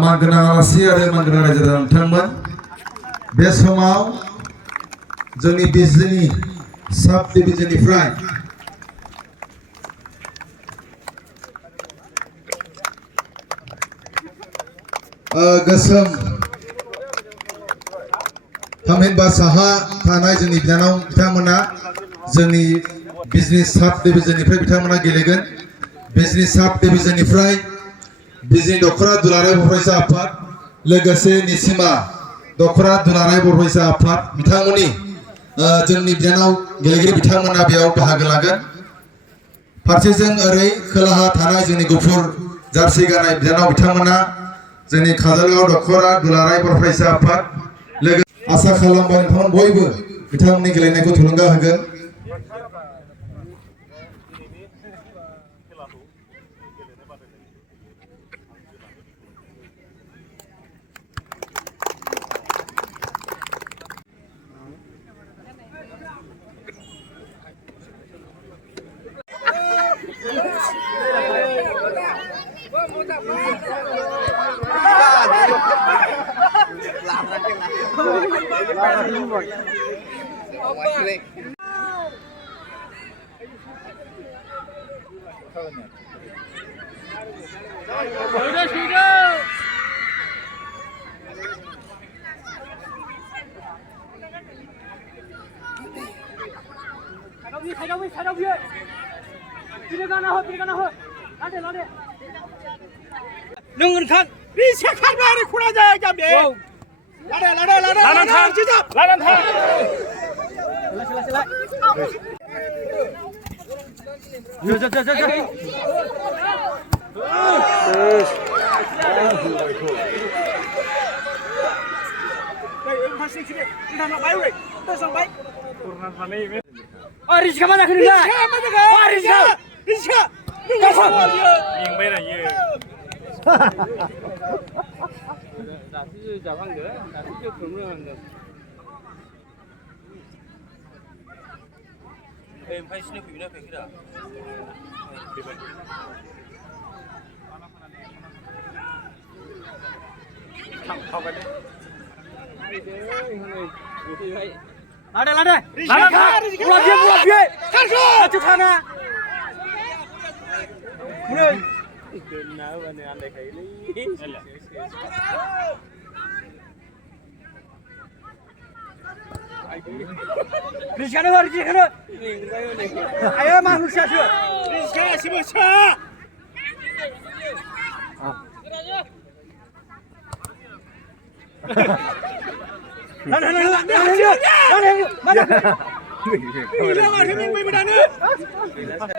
मानगोनां आलासि आरो मानगोनां रायजो राजा नोंथांमोन बे समाव जोंनि बिजनि साब डिभिजननिफ्राय गोसोम थामहिनबा साहा थानाय जोंनि बिनानाव बिथांमोना जोंनि बिजनि साब डिभिजननिफ्राय बिथांमोना गेलेगोन बिजनि साब डिभिजननिफ्राय बिजनि दख'रा दुलाराय बर' फरायसा आफाद लोगोसे निसिमा दख'रा दुलाराय बर' फरायसा आफाद बिथांमोननि जोंनि बिनानाव गेलेगिरि बिथांमोना बेयाव बाहागो लागोन फारसेजों ओरै खोलाहा थानाय जोंनि गुफुर जार्सि गाननाय बिनानाव बिथांमोना जोंनि काजलगाव दख'रा दुलाराय बर' फरायसा आफाद लोगो आसा खालामबाय नोंथांमोन बयबो बिथांमोननि गेलेनायखौ थुलुंगा होगोन नों kan bisa karena kurang aja jam deh. Lada. Cicap. Lada. Sila. Jom. Rizka mana kena? Rizka. Yang bayar ye. Tapi jangan deh, tapi dia kurang deh. Empat sini kau nak pergi dah. Kau kan? Lada. Pulang dia. Karso. Mana? Mulai. Kenal mana anda kaya ni? Rizka ni. Ayo masuk saja. Rizka siapa?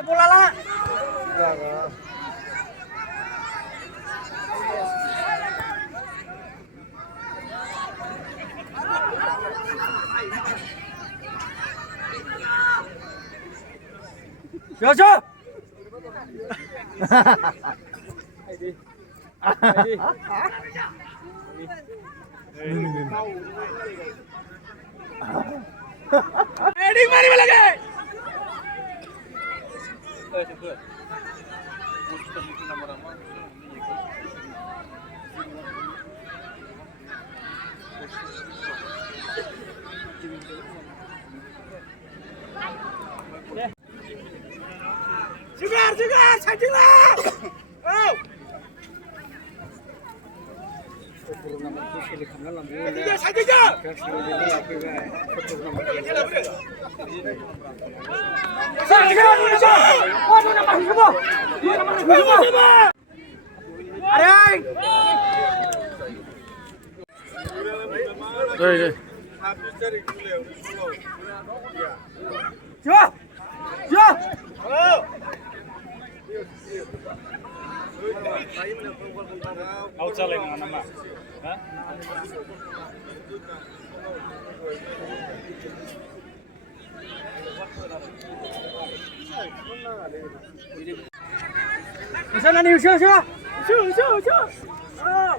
Bola lah. Yo. Heading mari lagi. Jegar, sajalah. Oh. Saja. Kau cari mana nama? Sana ni usah. Oh.